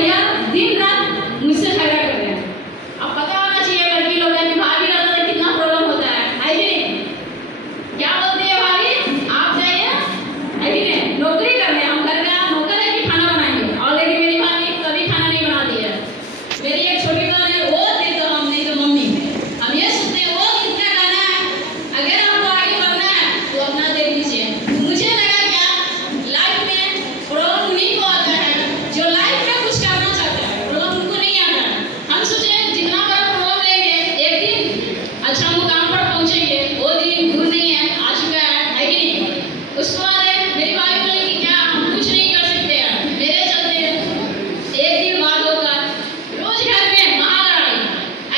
भैया दिन रात मुझसे झगड़ा कर रहे हैं। अब पता होना चाहिए लड़की लोग हैं कि भाभी रहता है कितना प्रॉब्लम होता है कि नहीं? क्या बोलती है भाभी, आप जाइए है कि नहीं नौकरी करने, हम घर का नौकर है कि खाना बनाएंगे। ऑलरेडी मेरी भाभी कभी खाना नहीं बनाती है। मेरी एक छोटी बहन है, वो दे दो हम, नहीं तो मम्मी। हम ये सोचते हैं वो कितना गाना है, अगर आपको आगे बढ़ना है तो अपना देख लीजिए। मुझे लगा क्या लाइफ में प्रॉब्लम उन्हीं को आता है जो लाइफ में कुछ करना चाहता है, प्रॉब्लम उनको नहीं आता है। हम सोचे जितना बड़ा प्रॉब्लम लेंगे एक दिन अच्छा मुकाम पर पहुंचेंगे, वो दिन दूर नहीं है, आ चुका है कि नहीं? उसके बाद मेरी भाभी बोली कि क्या हम कुछ नहीं कर सकते हैं, मेरे चलते एक दिन बाद होगा रोज घर में महालड़ाई।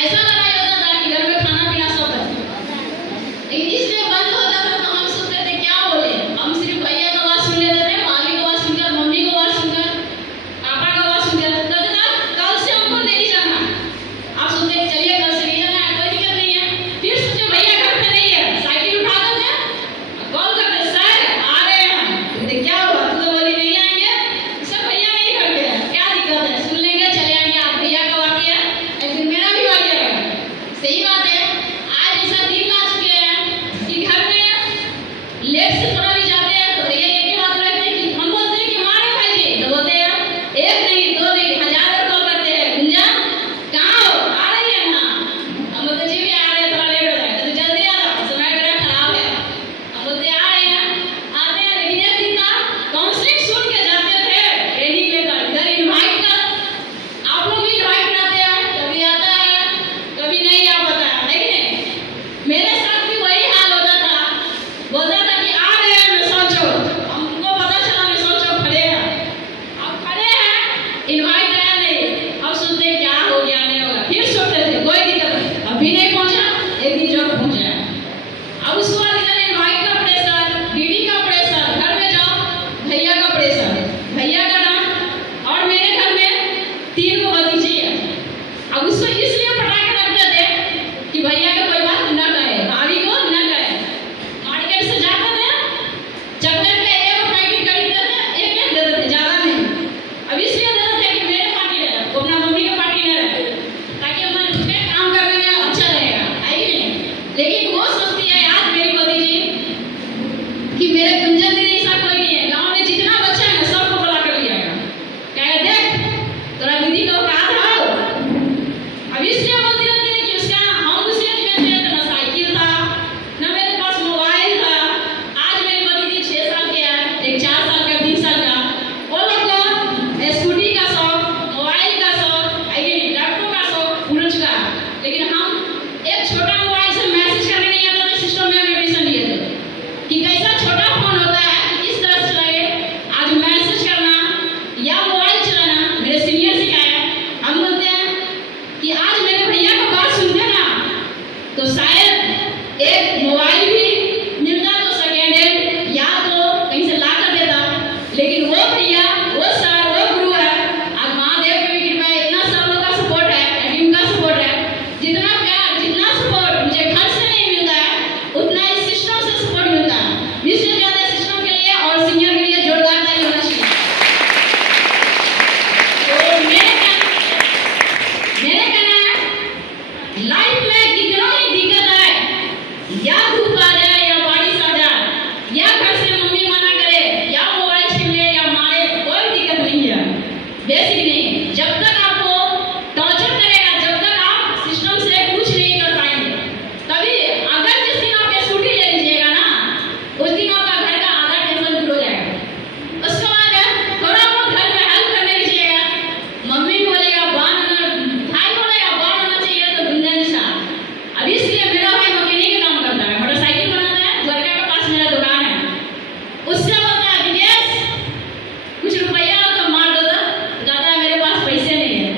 ऐसा लड़ाई होता था कि घर में खाना पीना सब है, लेकिन इसलिए बंद होता था तो हम सोचते थे क्या बोले। हम सिर्फ भैया का आवाज सुन लेते थे, भाभी का आवाज सुनकर, मम्मी का आवाज सुनकर, पापा का आवाज सुनकर, कहते थे कल से हमको नहीं जाना। आप सोचते चलिए कल से नहीं जाना है, कोई दिक्कत नहीं है। फिर सोचे भैया घर पे नहीं है, साइकिल उठाते थे, कॉल करते सर आ रहे हैं हम। कहते क्या हुआ, तू तो बोली नहीं आएंगे। सर भैया नहीं घर पे है, क्या दिक्कत है, सुन लेंगे चले आएंगे। आप भैया का बाकी है, एक दिन मेरा भी बाकी आएगा। सही बात है। आज ऐसा दिन आ चुके हैं कि घर में लेट से थोड़ा भी जाते हैं तो भैया एक ही बात रहते हैं कि हम बोलते हैं कि मारे भाई जी, तो बोलते हैं एक नहीं दो नहीं 1000 बार कॉल करते हैं, गुंजन कहाँ हो, आ रही है ना? हम बोलते जी भी आ रहे हैं, थोड़ा लेट हो जाएगा तो जल्दी आ जाओ, समय मेरा खराब है। हम बोलते आ रहे हैं, आते हैं। लेकिन एक दिन का काउंसलिंग सुन के जाते थे ट्रेनिंग लेकर, इधर इनवाइट कर, आप लोग भी इनवाइट कराते हैं, कभी आता है कभी नहीं आ पाता है कि नहीं? मेरे साथ भी वही हाल होता था। बोलता था कि आ रहे हैं मिशन चौक, हमको पता चला मिशन चौक खड़े हैं। अब खड़े हैं, इनवाइट आया नहीं। अब सोचते क्या हो गया, नहीं होगा, फिर सोचते थे कोई दिक्कत नहीं, अभी नहीं पहुंचा, एक दिन जरूर पहुंच जाए। अब उसके बाद इधर इनवाइट का प्रेशर, दीदी का प्रेशर, घर में जाओ भैया का प्रेशर, भैया का डांट, और मेरे घर में 3 को भतीजी है। अब उसको इसलिए पटा के रखते थे कि भैया का कोई बात न कहे, भाभी को न कहे। मार्केट से जाते थे, चॉकलेट का एक पैकेट खरीदते थे, एक देते थे, ज्यादा नहीं। अब इसलिए देते थे कि मेरे पार्टी है, वो अपना मम्मी का पार्टी न रहे, ताकि हमारे काम करने में अच्छा रहेगा, है कि नहीं? लेकिन वो सोचती है आज मेरी भतीजी कि मेरे गुंजन दीदी ऐसा कोई नहीं है, गांव में जितना बच्चा है ना सबको बुला कर लिया है, कहे देख तोरा दीदी का औकात है। अब इसलिए बोलती रहती है कि उसका हम उस एज में थे तो ना साइकिल था ना मेरे पास मोबाइल था। आज मेरी भतीजी 6 साल की है, एक 4 साल का, 3 साल का, वो लोग को स्कूटी का शौक, मोबाइल का शौक, है कि नहीं, लैपटॉप का शौक पूरा चुका है। लेकिन हम एक छोटा मोबाइल से मैसेज करने नहीं आता था, सिस्टम में हम एडमिशन लिए थे कि कैसा छोटा फोन होता है कि किस तरह से चलाए। आज मैसेज करना या मोबाइल चलाना मेरे सीनियर सिखाया। हम बोलते हैं कि आज मेरे भैया का बात सुनते ना तो शायद एक मोबाइल भी मिलता तो सेकेंड हैंड, या तो कहीं से ला कर देता। लेकिन वो भैया, वो सर, वो गुरु है। आज महादेव की भी कृपा है, इतना सब लोग का सपोर्ट है, टीम का सपोर्ट है। जितना प्यार, जितना सपोर्ट मुझे घर से नहीं मिलता है उतना इस सिस्टम से सपोर्ट मिलता है। इससे ज्यादा सिस्टम के लिए और सीनियर के लिए जोरदार ताली होना चाहिए। तो मेरे कहना है लाइफ में कितना ही दिक्कत आए, या धूप आ जाए या बारिश आ जाए, या घर से मम्मी मना करे, या मोबाइल छीन ले या मारे, कोई दिक्कत नहीं है, बेसिक नहीं। जब तक आपको टॉर्चर करेगा, जब तक आप सिस्टम से कुछ नहीं कर पाएंगे। तभी अगर जिस दिन आप स्कूटी ले लीजिएगा ना, उस दिन आपका घर का आधा टेंशन दूर हो जाएगा। उसके बाद थोड़ा बहुत घर में हेल्प करने लीजिएगा, मम्मी बोलेगा बान आना, भाई बोलेगा बान आना चाहिए तो गुंजन साहब। अब इसलिए मेरा भाई मैकेनिक का काम करता है, मोटरसाइकिल बनाता है, द्वारका के पास मेरा दुकान है। उससे बोलता है विदेश कुछ रुपया हो तो मार दो, तो कहता है मेरे पास पैसे नहीं है।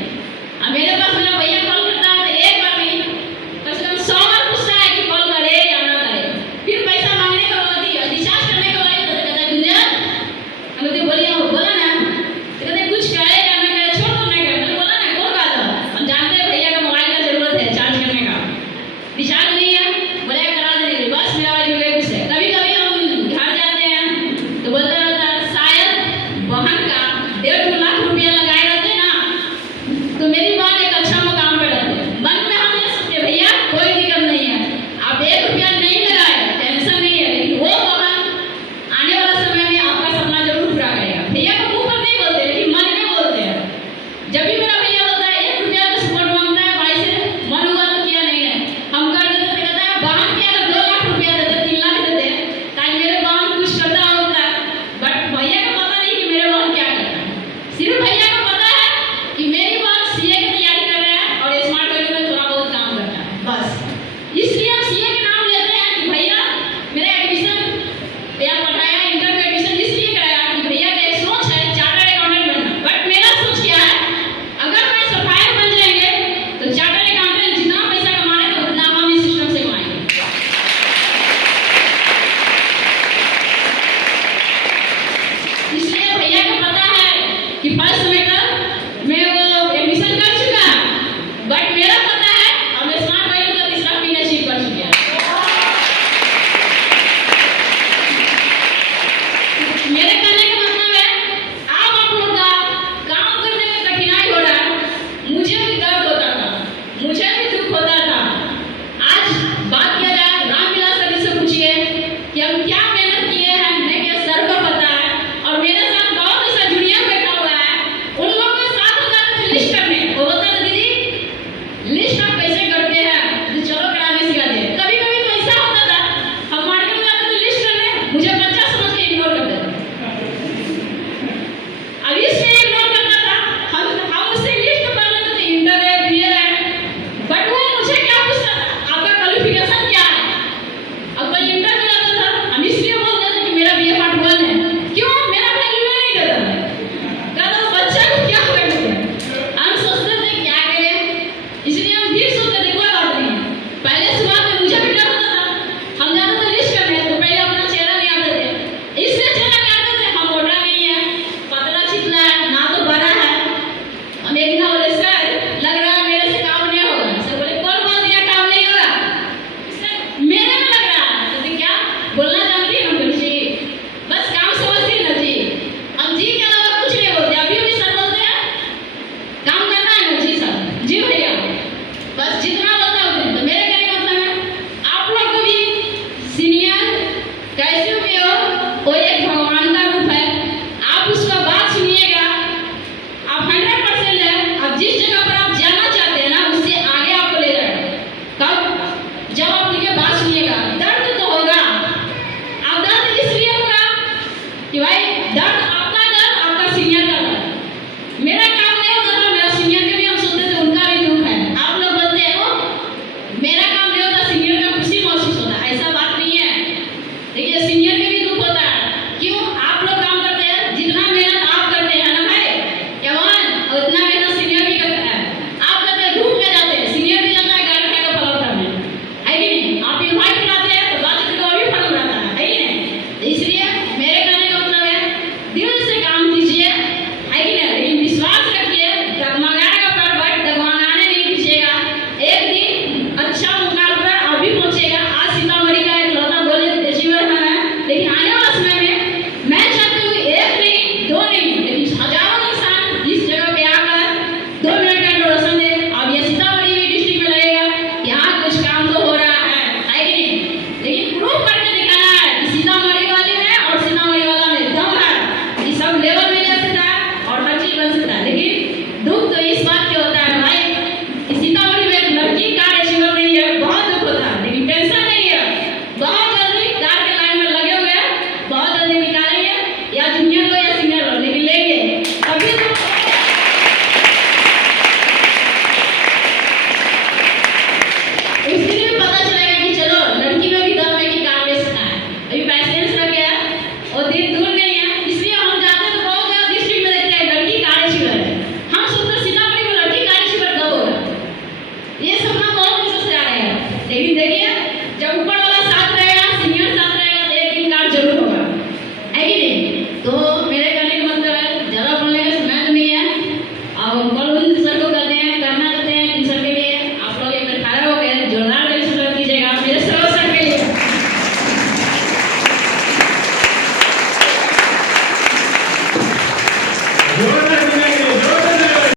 समय तक मैं वो एडमिशन कर चुका, बट मेरा पता है अब मैं स्मार्ट वैल्यू का तीसरा पीन अचीव कर चुकी है। मेरे कहने का मतलब है आप लोग का काम करने में कठिनाई हो रहा है, मुझे भी दर्द होता था, मुझे भी दुख होता था। आज बात किया जाए रामविलास सर से पूछिए कि हम क्या मेहनत किए हैं, नहीं किए, सर को पता है। और मेरे साथ बहुत ऐसा जूनियर बैठा हुआ है, उन लोगों के साथ हम जाते थे लिस्ट करने, वो बोलता था दीदी लिस्ट आप कैसे करते हैं, तो चलो कराने सिखा दे। कभी कभी तो ऐसा होता था हम मार्केट में जाते थे लिस्ट करने, मुझे बच्चा समझ के इग्नोर करते थे। अब इसमें इग्नोर करता था, हम उससे लिस्ट कर लेते थे, इंटर है, बीए है, बट वो मुझे क्या पूछता था आपका क्वालिफिकेशन क्या है। अब कोई इंटर में आता था, हम इसलिए बोलते थे कि मेरा बीए पार्ट 1 है, क्यों मेरा वैल्यू नहीं देता था, कहता था बच्चा को क्या वैल्यू है। हम सोचते थे क्या करें, इसलिए हम फिर सोचते थे कोई बात नहीं। पहले शुरुआत में मुझे भी डर होता था, हम जाते थे लिस्ट करने तो पहले अपना चेहरा नहीं आते थे, इसलिए चेहरा नहीं आते थे, हम मोटा नहीं है, पतला चितला है, ना तो बड़ा है, हम एक ना